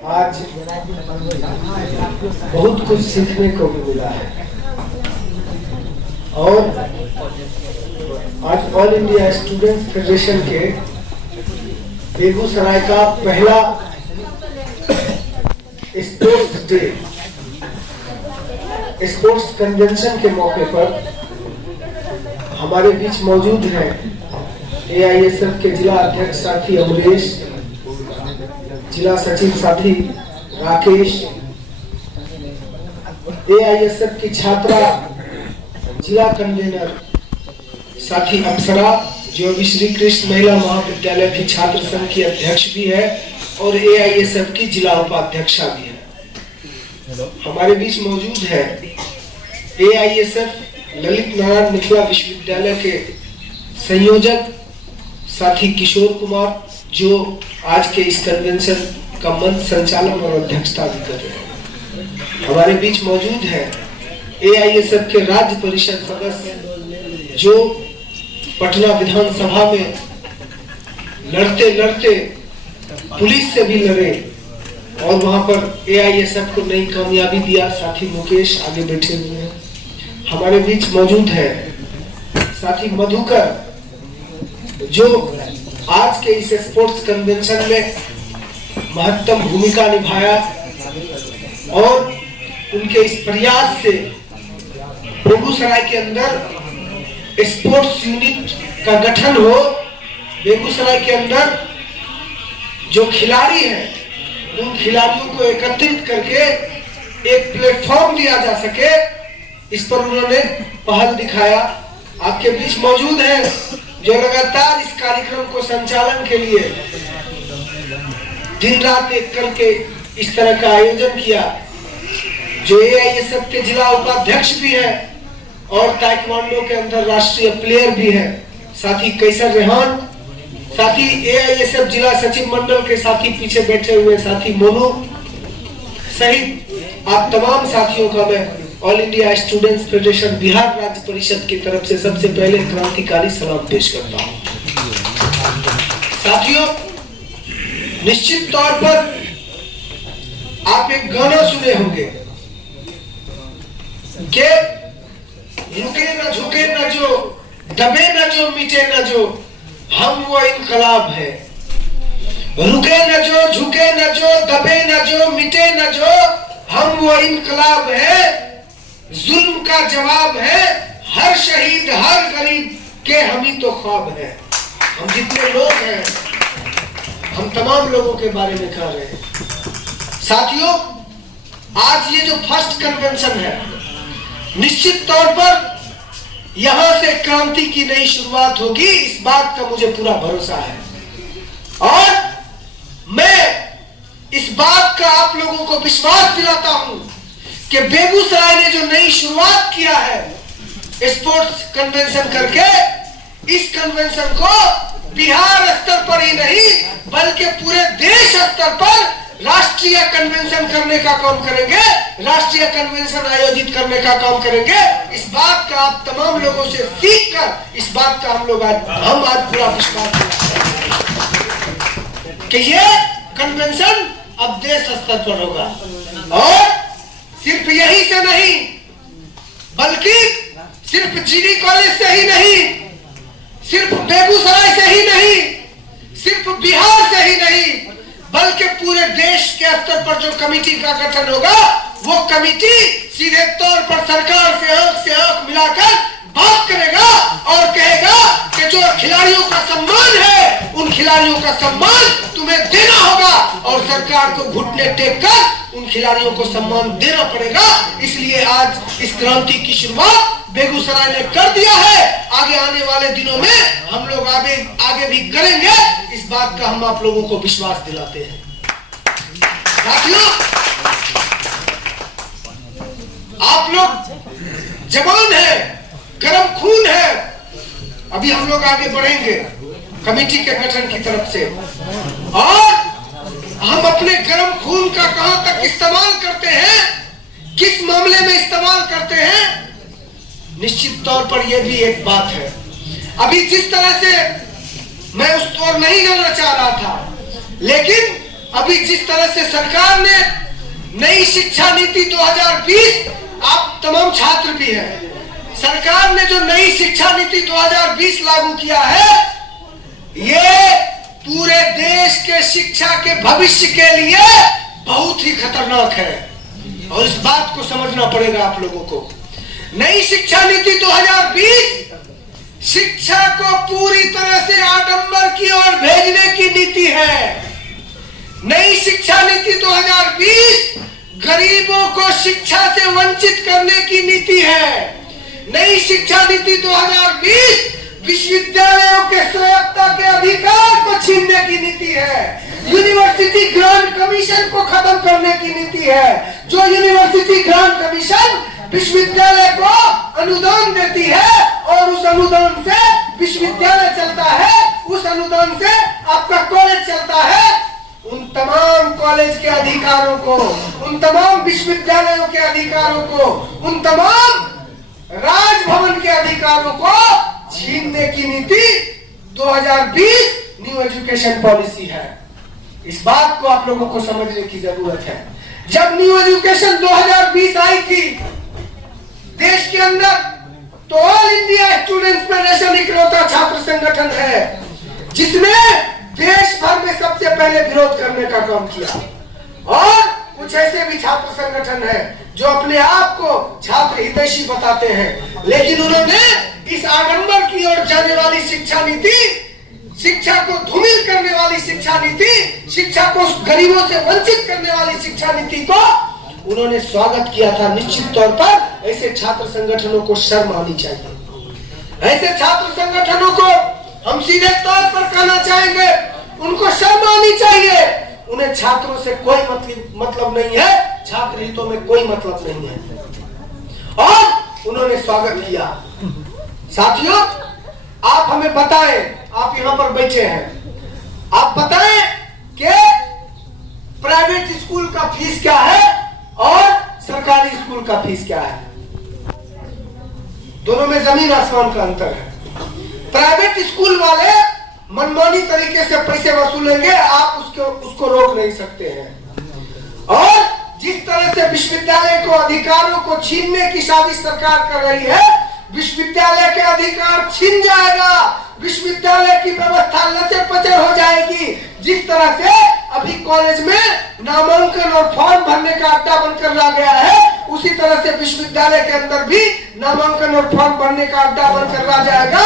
आज बहुत कुछ सीखने को भी मिला है और आज ऑल इंडिया स्टूडेंट्स फेडरेशन के बेगूसराय का पहला स्पोर्ट्स डे, स्पोर्ट्स कन्वेंशन के मौके पर हमारे बीच मौजूद हैं एआईएसएफ के जिला अध्यक्ष साथी अमरेश, जिला सचिव साथी राकेश, एआईएसएफ की छात्रा जिला कन्वीनर साथी अप्सरा, जो भी श्री कृष्ण महिला महाविद्यालय की छात्र संघ की अध्यक्ष भी है और एआईएसएफ की जिला उपाध्यक्षा भी है। हमारे बीच मौजूद है एआईएसएफ ललित नारायण मिथिला विश्वविद्यालय के संयोजक साथी किशोर कुमार, जो आज के इस कन्वेंशन का मंच संचालन और अध्यक्षता भी कर रहे हैं। हमारे बीच मौजूद है एआईएसएफ के राज्य परिषद सदस्य, जो पटना विधानसभा में लड़ते लड़ते पुलिस से भी लड़े और वहां पर एआईएसएफ को नई कामयाबी दिया, साथी मुकेश आगे बैठे हुए हैं। हमारे बीच मौजूद है साथी मधुकर, जो आज के इस स्पोर्ट्स कन्वेंशन में महत्वपूर्ण भूमिका निभाया और उनके इस प्रयास से बेगूसराय के अंदर स्पोर्ट्स यूनिट का गठन हो, बेगूसराय के अंदर जो खिलाड़ी हैं उन खिलाड़ियों को एकत्रित करके एक प्लेटफॉर्म दिया जा सके, इस पर उन्होंने पहल दिखाया। आपके बीच मौजूद है जो लगातार इस कार्यक्रम को संचालन के लिए दिन रात एक करके इस तरह का आयोजन किया, जो एआईएसएफ के जिला उपाध्यक्ष भी है और ताइक्वांडो के अंदर राष्ट्रीय प्लेयर भी है, साथी कैसर रेहान, साथी एआईएसएफ जिला सचिव मंडल के साथी पीछे बैठे हुए साथी मोनू सहित आप तमाम साथियों का मैं all India students federation Bihar राज्य परिषद की तरफ से सबसे पहले क्रांतिकारी सलाम पेश करता हूं। साथियों, निश्चित तौर पर आप एक गाना सुने होंगे कि रुके न झुके न जो, दबे न जो, मिटे न जो, हम वो इनकलाब है। रुके न जो, झुके न जो, दबे न जो, मिटे न जो, हम वो इनकलाब है। जुल्म का जवाब है हर शहीद हर गरीब के, हम ही तो ख्वाब है। हम जितने लोग हैं हम तमाम लोगों के बारे में कह रहे हैं। साथियों, आज ये जो फर्स्ट कन्वेंशन है, निश्चित तौर पर यहां से क्रांति की नई शुरुआत होगी, इस बात का मुझे पूरा भरोसा है और मैं इस बात का आप लोगों को विश्वास दिलाता हूं कि बेगूसराय ने जो नई शुरुआत किया है स्पोर्ट्स कन्वेंशन करके, इस कन्वेंशन को बिहार स्तर पर ही नहीं बल्कि पूरे देश स्तर पर राष्ट्रीय कन्वेंशन करने का काम करेंगे, राष्ट्रीय कन्वेंशन आयोजित करने का काम करेंगे। इस बात का आप तमाम लोगों से सीख कर इस बात का हम आज पूरा विश्वास कि ये कन्वेंशन अब देश स्तर पर होगा और सिर्फ यही से नहीं बल्कि सिर्फ जीडी कॉलेज से ही नहीं, सिर्फ बेगूसराय से ही नहीं, सिर्फ बिहार से ही नहीं, बल्कि पूरे देश के स्तर पर जो कमेटी का गठन होगा, वो कमेटी सीधे तौर पर सरकार से आंख मिलाकर बात करेगा और कहेगा कि जो खिलाड़ियों का सम्मान है उन खिलाड़ियों का सम्मान तुम्हें देना होगा और सरकार को घुटने टेक कर उन खिलाड़ियों को सम्मान देना पड़ेगा। इसलिए आज इस क्रांति की शुरुआत बेगूसराय ने कर दिया है। आगे आने वाले दिनों में हम लोग आगे भी करेंगे, इस बात का हम आप लोगों को विश्वास दिलाते हैं। साथियों, आप लोग जवान हैं, गरम खून है। अभी हम लोग आगे बढ़ेंगे कमेटी के गठन की तरफ से और हम अपने गरम खून का कहां तक इस्तेमाल करते हैं, किस मामले में इस्तेमाल करते हैं, निश्चित तौर पर यह भी एक बात है। अभी जिस तरह से मैं उस ओर नहीं जाना चाह रहा था, लेकिन अभी जिस तरह से सरकार ने नई शिक्षा नीति 2020, आप तमाम छात्र भी हैं, सरकार ने जो नई शिक्षा नीति 2020 लागू किया है, ये पूरे देश के शिक्षा के भविष्य के लिए बहुत ही खतरनाक है और इस बात को समझना पड़ेगा आप लोगों को। नई शिक्षा नीति 2020 शिक्षा को पूरी तरह से आडंबर की ओर भेजने की नीति है। नई शिक्षा नीति 2020 गरीबों को शिक्षा से वंचित करने की नीति है। नई शिक्षा नीति 2020 विश्वविद्यालयों के स्वायत्तता के अधिकार को छीनने की नीति है। यूनिवर्सिटी ग्रांट कमीशन को खत्म करने की नीति है। जो यूनिवर्सिटी ग्रांट कमीशन विश्वविद्यालय को अनुदान देती है और उस अनुदान से विश्वविद्यालय चलता है, उस अनुदान से आपका कॉलेज चलता है, उन तमाम कॉलेज के अधिकारों को, उन तमाम विश्वविद्यालयों के अधिकारों को, उन तमाम राजभवन के अधिकारों को छीनने की नीति 2020 न्यू एजुकेशन पॉलिसी है। इस बात को आप लोगों को समझने की जरूरत है। जब न्यू एजुकेशन 2020 आई थी देश के अंदर, तो ऑल इंडिया स्टूडेंट्स फेडरेशन इकलौता छात्र संगठन है जिसने देश भर में सबसे पहले विरोध करने का काम किया। और कुछ ऐसे भी छात्र संगठन है जो अपने आप को छात्र हितैषी बताते हैं, लेकिन उन्होंने इस आडंबर की ओर जाने वाली शिक्षा नीति, शिक्षा को धूमिल करने वाली शिक्षा नीति, शिक्षा को गरीबों से वंचित करने वाली शिक्षा नीति को उन्होंने स्वागत किया था। निश्चित तौर पर ऐसे छात्र संगठनों को शर्म आनी चाहिए। ऐसे छात्र संगठनों को हम सीधे तौर पर कहना चाहेंगे, उनको शर्म आनी चाहिए। उन्हें छात्रों से कोई मतलब नहीं है, छात्र हितों में कोई मतलब नहीं है और उन्होंने स्वागत किया। साथियों, आप हमें बताएं, आप यहां पर बैठे हैं, आप बताएं कि प्राइवेट स्कूल का फीस क्या है और सरकारी स्कूल का फीस क्या है। दोनों में जमीन आसमान का अंतर है। प्राइवेट स्कूल वाले मनमानी तरीके से पैसे वसूलेंगे, आप उसको रोक नहीं सकते हैं। और जिस तरह से विश्वविद्यालय को अधिकारों को छीनने की साजिश सरकार कर रही है, विश्वविद्यालय के अधिकार छीन जाएगा, विश्वविद्यालय की व्यवस्था लचर पचर हो जाएगी। जिस तरह से अभी कॉलेज में नामांकन और फॉर्म भरने का अड्डा बनकर रह गया है, उसी तरह से विश्वविद्यालय के अंदर भी नामांकन और फॉर्म भरने का अड्डा बनकर रह जाएगा।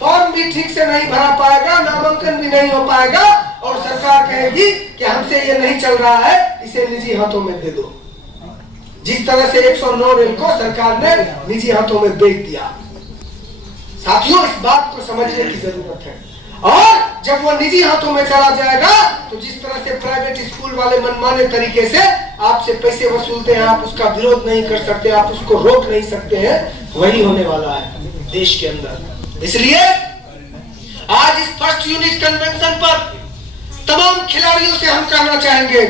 फॉर्म भी ठीक से नहीं भरा पाएगा, नामांकन भी नहीं हो पाएगा और सरकार कहेगी कि हमसे ये नहीं चल रहा है, इसे निजी हाथों में दे दो। जिस तरह से 109 रेल को सरकार ने निजी हाथों में बेच दिया। साथियों, इस बात को समझने की जरूरत है। और जब वो निजी हाथों में चला जाएगा तो जिस तरह से प्राइवेट स्कूल वाले मनमाने तरीके से आपसे पैसे वसूलते हैं, आप उसका विरोध नहीं कर सकते, आप उसको रोक नहीं सकते हैं, वही होने वाला है देश के अंदर। इसलिए आज इस फर्स्ट यूनिट कन्वेंशन पर तमाम खिलाड़ियों से हम कहना चाहेंगे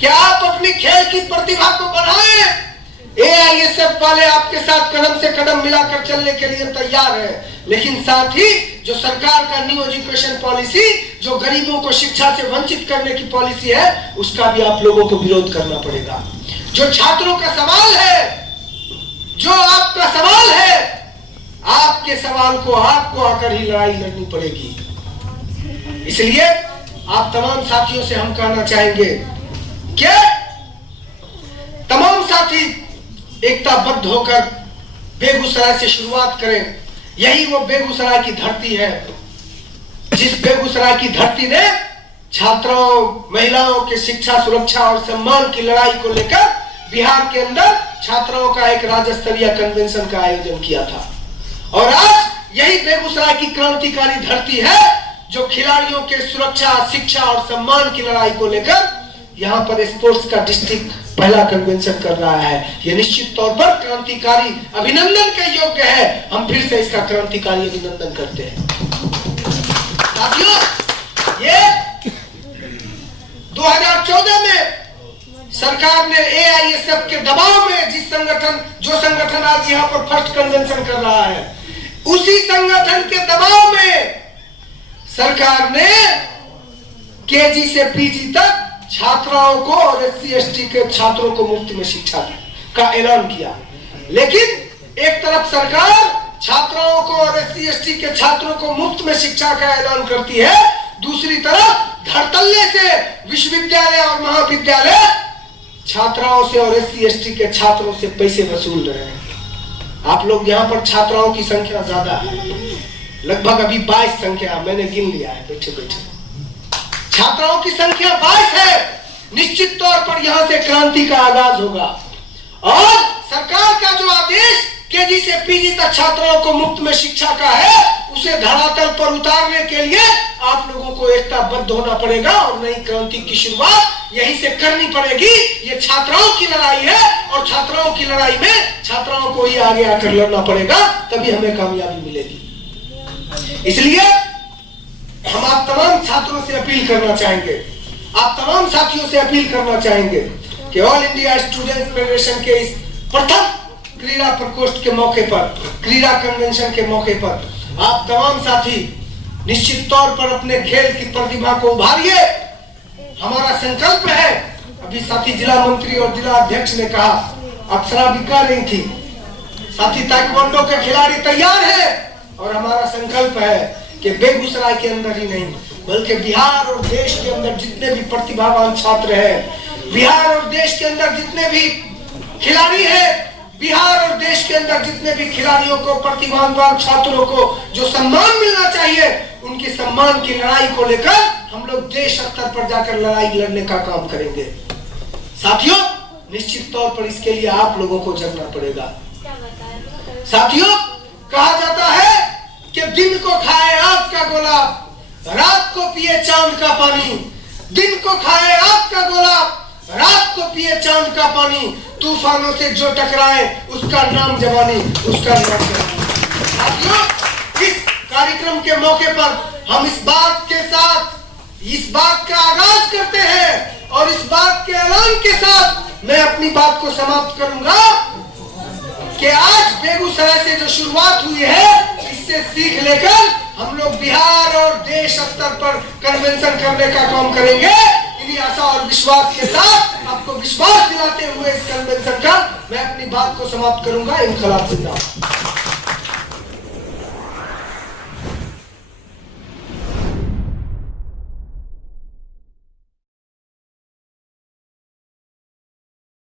कि आप अपनी खेल की प्रतिभा को बढ़ाएं। एआईएसएफ वाले आपके साथ कदम से कदम मिलाकर चलने के लिए तैयार है, लेकिन साथ ही जो सरकार का न्यू एजुकेशन पॉलिसी, जो गरीबों को शिक्षा से वंचित करने की पॉलिसी है, उसका भी आप लोगों को विरोध करना पड़ेगा। जो छात्रों का सवाल है, जो आपका सवाल है, आपके सवाल को आपको आकर ही लड़ाई लड़नी पड़ेगी। इसलिए आप तमाम साथियों से हम कहना चाहेंगे कि तमाम साथी एकताबद्ध होकर बेगूसराय से शुरुआत करें। यही वो बेगूसराय की धरती है जिस बेगूसराय की धरती ने छात्राओं, महिलाओं के शिक्षा, सुरक्षा और सम्मान की लड़ाई को लेकर बिहार के अंदर छात्राओं का एक राज्य स्तरीय कन्वेंशन का आयोजन किया था। और आज यही बेगूसराय की क्रांतिकारी धरती है जो खिलाड़ियों के सुरक्षा, शिक्षा और सम्मान की लड़ाई को लेकर यहाँ पर स्पोर्ट्स का डिस्ट्रिक्ट पहला कन्वेंशन कर रहा है। ये निश्चित तौर पर क्रांतिकारी, अभिनंदन के योग्य है। हम फिर से इसका क्रांतिकारी अभिनंदन करते हैं। साथियों, ये 2014 में सरकार ने एआईएसएफ के दबाव में जो संगठन आज यहाँ पर फर्स्ट कन्वेंशन कर रहा है, उसी संगठन के दबाव में सरकार ने केजी से पीजी तक छात्राओं को और SC/ST के छात्रों को मुफ्त में शिक्षा का ऐलान किया। लेकिन एक तरफ सरकार छात्राओं को और SC/ST के छात्रों को मुफ्त में शिक्षा का ऐलान करती है, दूसरी तरफ धड़तल्ले से विश्वविद्यालय और महाविद्यालय छात्राओं से और SC/ST के छात्रों से पैसे वसूल रहे हैं। आप लोग यहाँ पर छात्राओं की संख्या ज्यादा है, लगभग अभी 22 संख्या मैंने गिन लिया है बैठे बैठे। छात्राओं की संख्या 22 है। निश्चित तौर पर यहाँ से क्रांति का आगाज होगा और सरकार का जो आदेश KG से PG तक छात्राओं को मुफ्त में शिक्षा का है, उसे धरातल पर उतारने के लिए आप लोगों को एकताबद्ध होना पड़ेगा और नई क्रांति की शुरुआत यहीं से करनी पड़ेगी। ये छात्राओं की लड़ाई है और छात्राओं की लड़ाई में छात्राओं को ही आगे आकर लड़ना पड़ेगा, तभी हमें कामयाबी मिलेगी। इसलिए हम आप तमाम छात्रों से अपील करना चाहेंगे, आप तमाम साथियों से अपील करना चाहेंगे कि ऑल इंडिया स्टूडेंट्स फेडरेशन के इस प्रथम क्रीड़ा प्रकोष्ठ के मौके पर, क्रीड़ा कन्वेंशन के मौके पर आप तमाम साथी निश्चित तौर पर अपने खेल की प्रतिभा को उभारिए। हमारा संकल्प है, अभी साथी जिला मंत्री और जिला अध्यक्ष ने कहा, अप्सरा भी कह रही थी, साथी ताइक्वांडो के खिलाड़ी तैयार है और हमारा संकल्प है कि बेगूसराय के अंदर ही नहीं बल्कि बिहार और देश के अंदर जितने भी प्रतिभावान छात्र हैं, बिहार और देश के अंदर जितने भी खिलाड़ी हैं, बिहार और देश के अंदर जितने भी खिलाड़ियों को, प्रतिभावान छात्रों को जो सम्मान मिलना चाहिए, उनके सम्मान की लड़ाई को लेकर हम लोग देश स्तर पर जाकर लड़ाई लड़ने का काम करेंगे। साथियों, निश्चित तौर पर इसके लिए आप लोगों को जगना पड़ेगा। साथियों, कहा जाता है कि दिन को खाए आग का गोला, रात को पिए चांद का पानी। दिन को खाए आग का गोला, रात को पिए चांद का पानी। तूफानों से जो टकराए उसका नाम जवानी, उसका नाम जवानी। साथियों, इस कार्यक्रम के मौके पर हम इस बात के साथ इस बात का आगाज करते हैं और इस बात के ऐलान के साथ मैं अपनी बात को समाप्त करूंगा कि आज बेगूसराय से जो शुरुआत हुई है, इससे सीख लेकर हम लोग बिहार और देश स्तर पर कन्वेंशन करने का काम करेंगे। इन्हीं आशा और विश्वास के साथ आपको विश्वास दिलाते हुए इस कन्वेंशन का मैं अपनी बात को समाप्त करूंगा। इंकलाब जिंदाबाद।